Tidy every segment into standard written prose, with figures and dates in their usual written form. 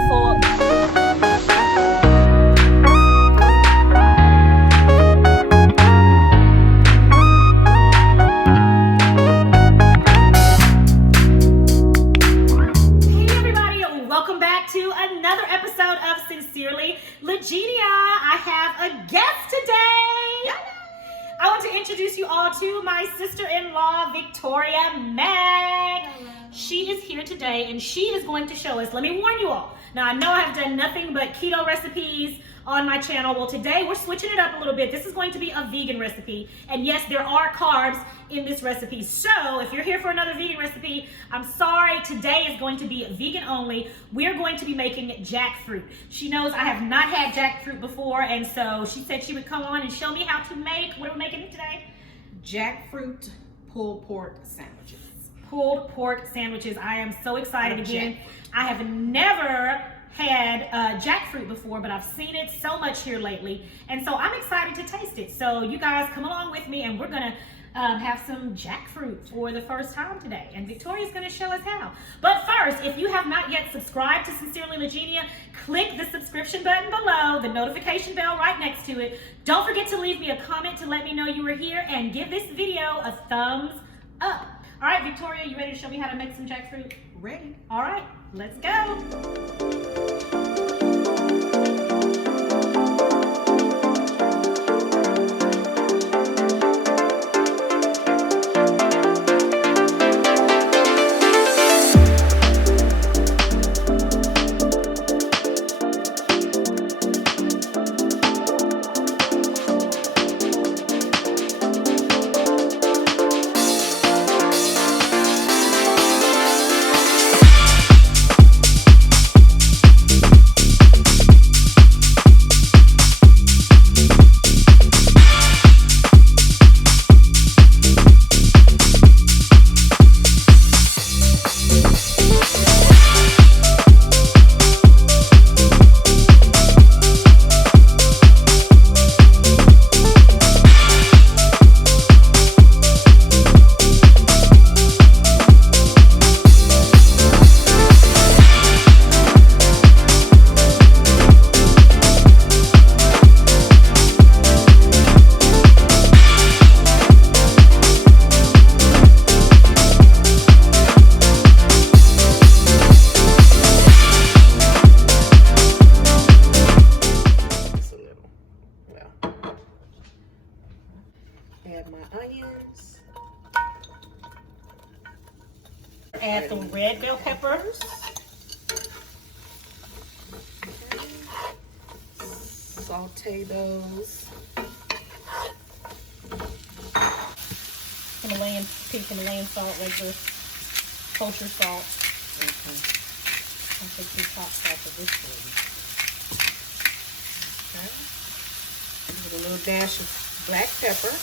beautiful. Legenia, I have a guest today. I want to introduce you all to my sister-in-law, Victoria Mack. Hello. She is here today and she is going to show us, let me warn you all. Now I know I've done nothing but keto recipes on my channel. Well, today we're switching it up a little bit. This is going to be a vegan recipe. And yes, there are carbs in this recipe. So if you're here for another vegan recipe, I'm sorry. Today is going to be vegan only. We're going to be making jackfruit. She knows I have not had jackfruit before. And so she said she would come on and show me how to make, what are we making today? Jackfruit pulled pork sandwiches. Pulled pork sandwiches. I am so excited again. I have never had jackfruit before, but I've seen it so much here lately, and so I'm excited to taste it. So you guys come along with me and we're gonna have some jackfruit for the first time today, and Victoria's gonna show us how. But first, if you have not yet subscribed to Sincerely Legenia, click the subscription button below, the notification bell right next to it. Don't forget to leave me a comment to let me know you were here, and give this video a thumbs up. All right, Victoria, you ready to show me how to make some jackfruit? Ready. All right, let's go. Add my onions. Add some red bell peppers. Okay. Saute those. Himalayan, pink Himalayan salt, regular kosher salt. Okay. I'll take some hot salt of this one. Okay. Give it a little dash of black pepper.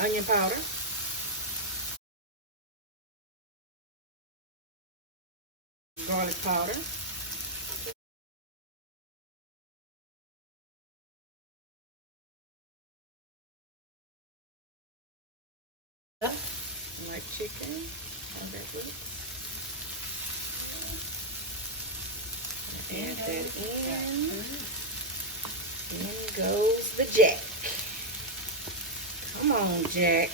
Onion powder. Garlic powder. Like chicken. How that looks. Add that in. In goes the jack. Come on, Jack.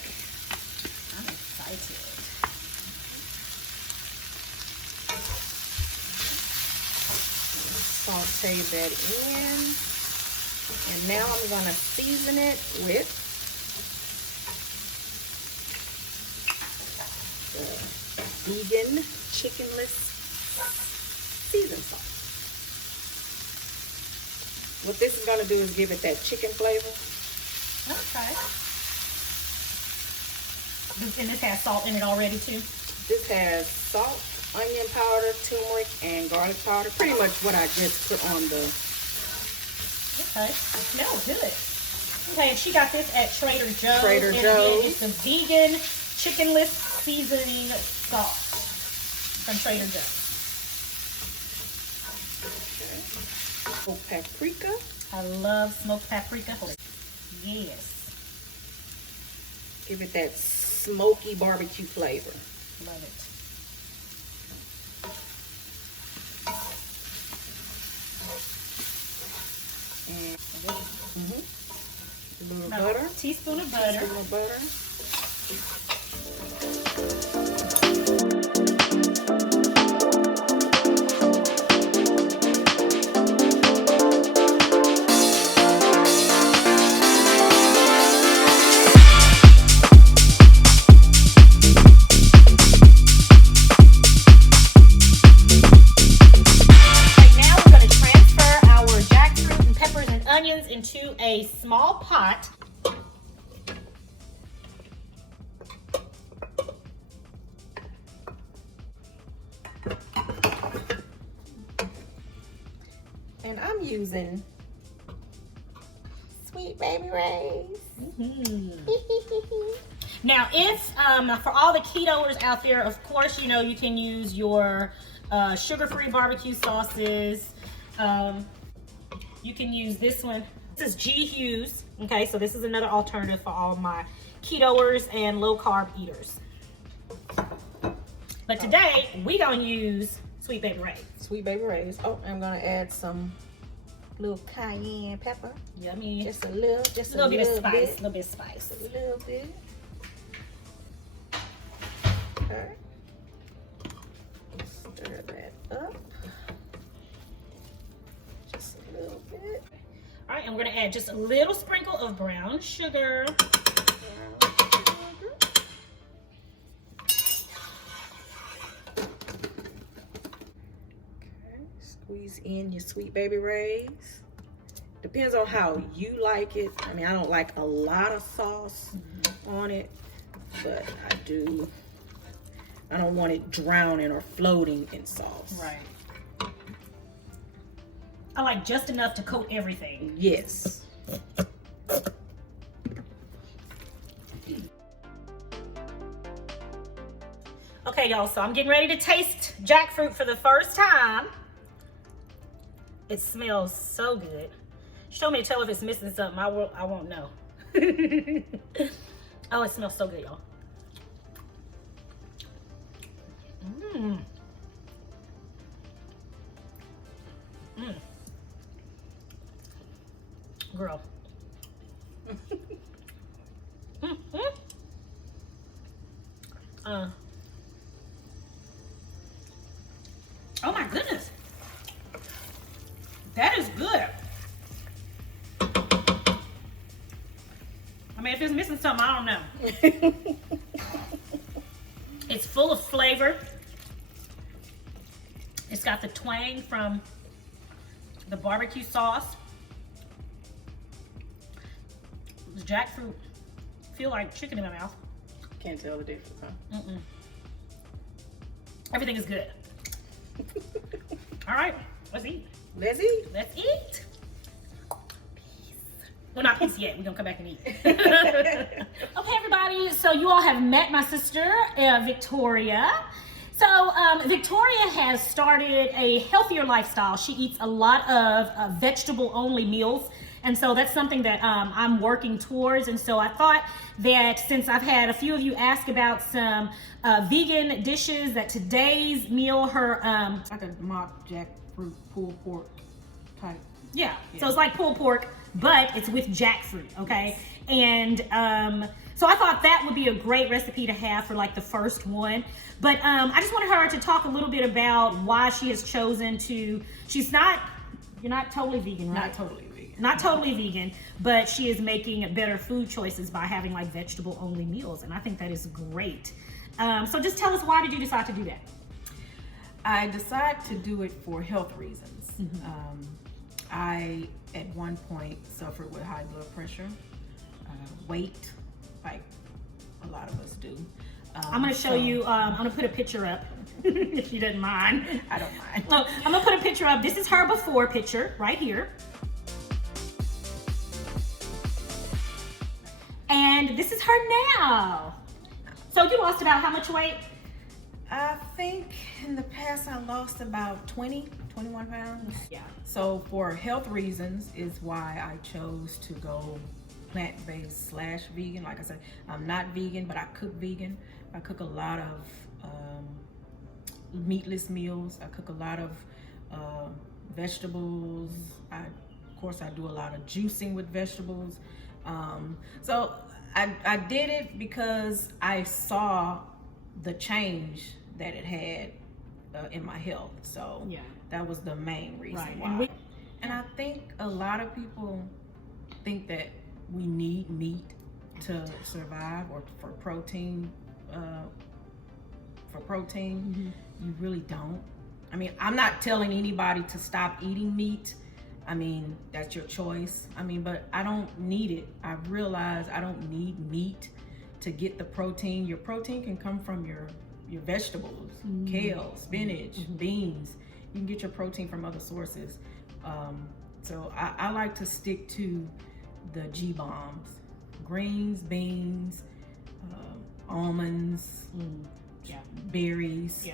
I'm excited. Saute that in. And now I'm going to season it with the vegan chickenless season sauce. What this is going to do is give it that chicken flavor. Okay. And this has salt in it already too? This has salt, onion powder, turmeric, and garlic powder. Pretty much what I just put on the... Okay. Smells good. Okay, and she got this at Trader Joe's. Trader and Joe's. It's the vegan chickenless seasoning sauce from Trader Joe's. Okay. Smoked paprika. I love smoked paprika. Yes. Give it that smoky barbecue flavor. Love it. A little butter. Teaspoon of butter. Teaspoon of butter. Into a small pot. And I'm using Sweet Baby Ray's. Now, if for all the ketoers out there, of course, you know you can use your sugar-free barbecue sauces. You can use this one. This is Hughes. Okay, so this is another alternative for all my ketoers and low-carb eaters. But today we gonna use Sweet Baby Ray's. Sweet Baby Ray's. Oh, I'm gonna add some little cayenne pepper. Yummy. Just a little bit of spice. A little bit of spice. Just a little bit. Okay. Stir that up. Just a little bit. All right, and we're gonna add just a little sprinkle of brown sugar. Okay, squeeze in your Sweet Baby Ray's. Depends on how you like it. I mean, I don't like a lot of sauce on it, but I don't want it drowning or floating in sauce. Right. I like just enough to coat everything. Yes. Okay, y'all, so I'm getting ready to taste jackfruit for the first time. It smells so good. She told me to tell if it's missing something. I won't know. Oh, it smells so good, y'all. Girl. Oh my goodness. That is good. I mean, if it's missing something, I don't know. It's full of flavor. It's got the twang from the barbecue sauce. This jackfruit feel like chicken in my mouth. Can't tell the difference, huh? Everything is good. All right, let's eat. Let's eat. Let's eat. Well, not peace yet. We're gonna come back and eat. Okay, everybody. So you all have met my sister, Victoria. So Victoria has started a healthier lifestyle. She eats a lot of vegetable-only meals. And so that's something that I'm working towards. And so I thought that since I've had a few of you ask about some vegan dishes, that today's meal, her... like a mock jackfruit pulled pork type. Yeah, so it's like pulled pork, but it's with jackfruit, okay? And so I thought that would be a great recipe to have for like the first one. But I just wanted her to talk a little bit about why she has chosen to... You're not totally vegan, right? Not totally. Not totally vegan, but she is making better food choices by having like vegetable only meals. And I think that is great. So just tell us, why did you decide to do that? I decided to do it for health reasons. I, at one point, suffered with high blood pressure, weight, like a lot of us do. I'm gonna show you, I'm gonna put a picture up, if you didn't mind. I don't mind. So I'm gonna put a picture up. This is her before picture, right here. And this is her now. So you lost about how much weight? I think in the past I lost about 21 pounds. Yeah. So for health reasons is why I chose to go plant-based / vegan. Like I said, I'm not vegan, but I cook vegan. I cook a lot of meatless meals. I cook a lot of vegetables. I course, I do a lot of juicing with vegetables. So I did it because I saw the change that it had in my health. So Yeah. that was the main reason Right. why. And I think a lot of people think that we need meat to survive or for protein. You really don't. I mean, I'm not telling anybody to stop eating meat. I mean, that's your choice. I mean, but I don't need it. I realize I don't need meat to get the protein. Your protein can come from your vegetables, kale, spinach, beans. You can get your protein from other sources. So I like to stick to the G-bombs, greens, beans, almonds, berries,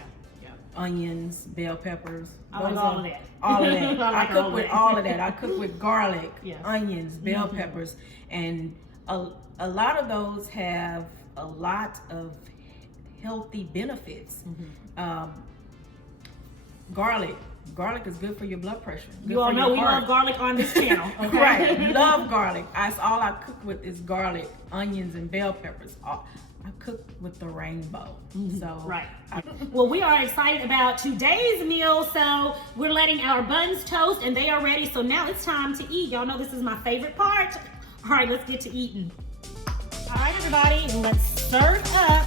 onions, bell peppers. I like all of that. All of that. I like I cook all with that. all of that. I cook with garlic, Yes. onions, bell peppers, and a lot of those have a lot of healthy benefits. Garlic is good for your blood pressure. Good You all for know your we heart. love garlic on this channel. Okay? Right, love garlic. That's all I cook with is garlic, onions, and bell peppers. I cook with the rainbow. So Right. Well, we are excited about today's meal. So we're letting our buns toast and they are ready. So now it's time to eat. Y'all know this is my favorite part. All right, let's get to eating. All right, everybody, let's serve up.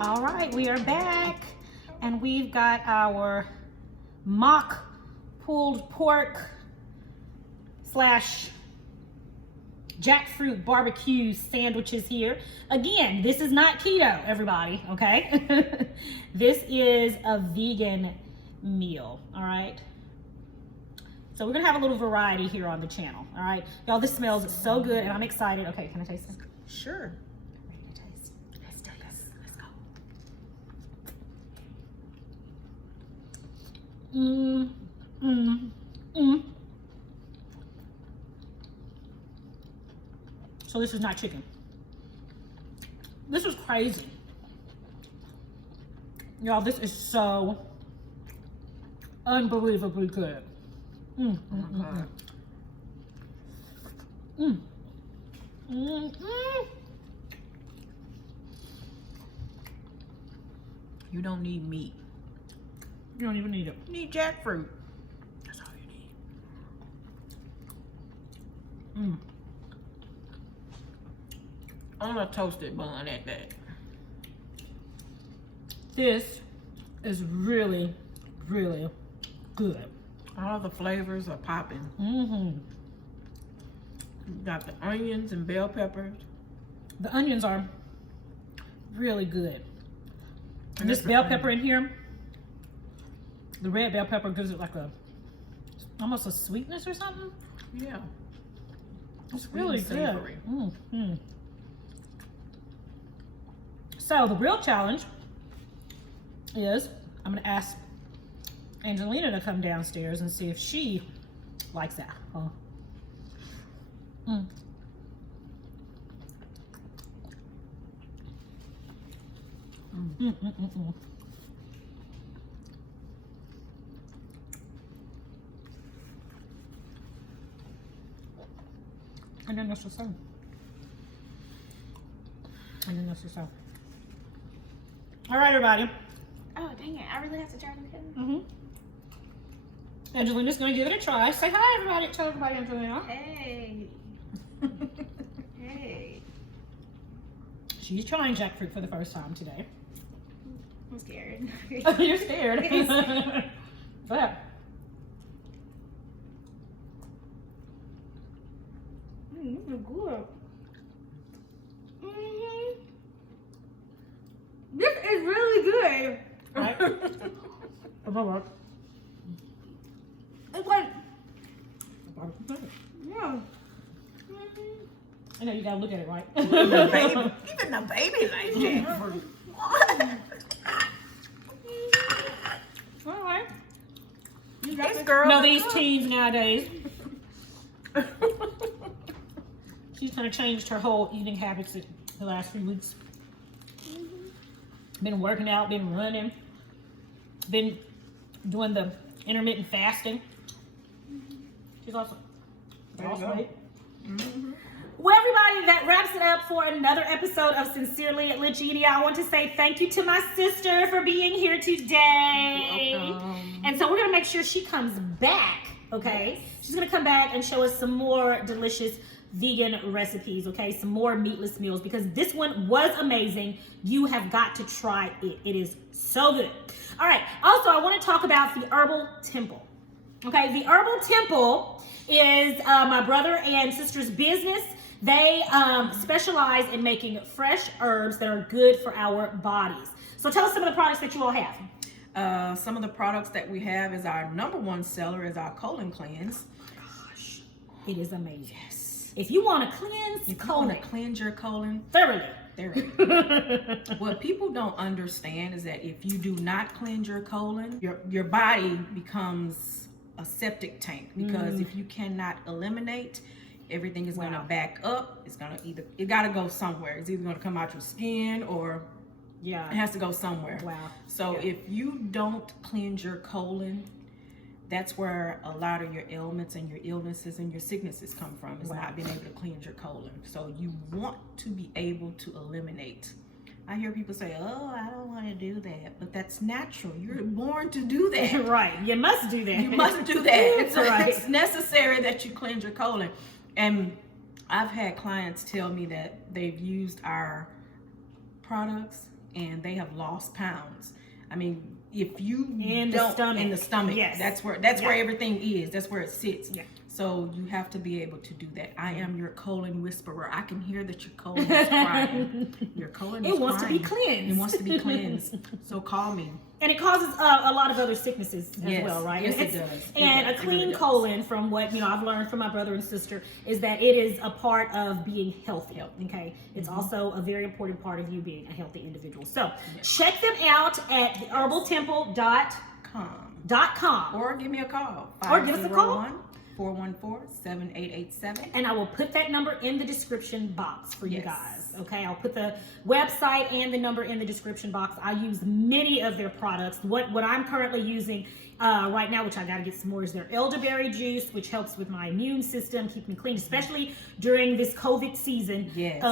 All right, we are back and we've got our mock pulled pork / jackfruit barbecue sandwiches here. Again, this is not keto, everybody, okay? This is a vegan meal, all right? So we're gonna have a little variety here on the channel, all right? Y'all, this smells so good and I'm excited. Okay, can I taste it? Sure. Ready to taste? Let's do this. Let's go. So this is not chicken. This is crazy. Y'all, this is so unbelievably good. you don't need meat. You don't even need it. You need jackfruit. That's all you need. On a toasted bun at that. This is really, really good. All the flavors are popping. Mm-hmm. You got the onions and bell peppers. The onions are really good. And this that's bell the pepper in here, the red bell pepper gives it like almost a sweetness or something. Yeah. It's Sweet really and good. savory. Mm-hmm. So the real challenge is I'm gonna ask Angelina to come downstairs and see if she likes that. And then that's the same. And then that's the same. All right, everybody. Oh, dang it. I really have to try them again. Mm-hmm. Angelina's gonna give it a try. Say hi, everybody. Tell everybody, Angelina. Hey. Hey. She's trying jackfruit for the first time today. I'm scared. Oh, you're scared. But This is good. This is really good. right? Come on, work. It's like, I know you gotta look at it right. Even the baby like jackfruit. All right. This girl. No, these teens nowadays. She's kind of changed her whole eating habits in the last few weeks. Been working out, been running, been doing the intermittent fasting. She's also lost weight. Well, everybody, that wraps it up for another episode of Sincerely Legenia. I want to say thank you to my sister for being here today. Welcome. And so we're going to make sure she comes back, okay? She's going to come back and show us some more delicious vegan recipes, okay? Some more meatless meals, because this one was amazing. You have got to try it. It is so good. All right. Also, I want to talk about the Herbal Temple. Okay, the Herbal Temple is my brother and sister's business. They specialize in making fresh herbs that are good for our bodies. So tell us some of the products that you all have. Some of the products that we have is our #1 seller is our colon cleanse. Gosh, it is amazing. Yes. If you want to cleanse If you colon want to cleanse your colon, thoroughly. What people don't understand is that if you do not cleanse your colon, your body becomes a septic tank, because if you cannot eliminate, everything is going to back up. It's going to it got to go somewhere. It's either going to come out your skin, or it has to go somewhere. Wow. So if you don't cleanse your colon, that's where a lot of your ailments and your illnesses and your sicknesses come from, is not being able to cleanse your colon. So you want to be able to eliminate. I hear people say, oh, I don't want to do that. But that's natural. You're born to do that. Right. You must do that. You must do that. It's, right. It's necessary that you cleanse your colon. And I've had clients tell me that they've used our products and they have lost pounds. I mean, if you in the stomach, yes, that's where everything is. That's where it sits. Yeah. So you have to be able to do that. I am your colon whisperer. I can hear that your colon is crying. Your colon is crying. It wants to be cleansed. It wants to be cleansed. So call me. And it causes a lot of other sicknesses as well, right? Yes, it does. And a clean colon, from what I've learned from my brother and sister, is that it is a part of being healthy. Okay, it's also a very important part of you being a healthy individual. So check them out at theherbaltemple.com. Or give me a call. Or give us a call. 414-7887. And I will put that number in the description box for you guys. Okay, I'll put the website and the number in the description box. I use many of their products. What I'm currently using right now, which I got to get some more, is their elderberry juice, which helps with my immune system, keep me clean, especially during this COVID season. Yes.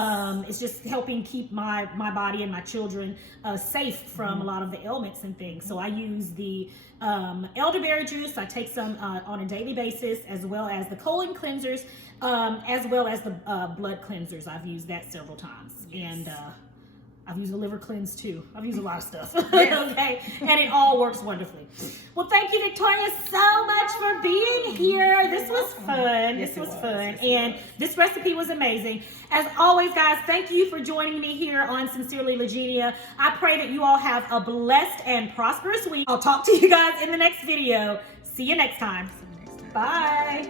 It's just helping keep my body and my children safe from a lot of the ailments and things. So I use the elderberry juice. I take some on a daily basis, as well as the colon cleansers, as well as the blood cleansers. I've used that several times. And I've used the liver cleanse too. I've used a lot of stuff. Okay, and it all works wonderfully. Well, thank you, Victoria, so much for being here. This was fun. This was fun. And this recipe was amazing. As always, guys, thank you for joining me here on Sincerely Legenia. I pray that you all have a blessed and prosperous week. I'll talk to you guys in the next video. See you next time. Bye.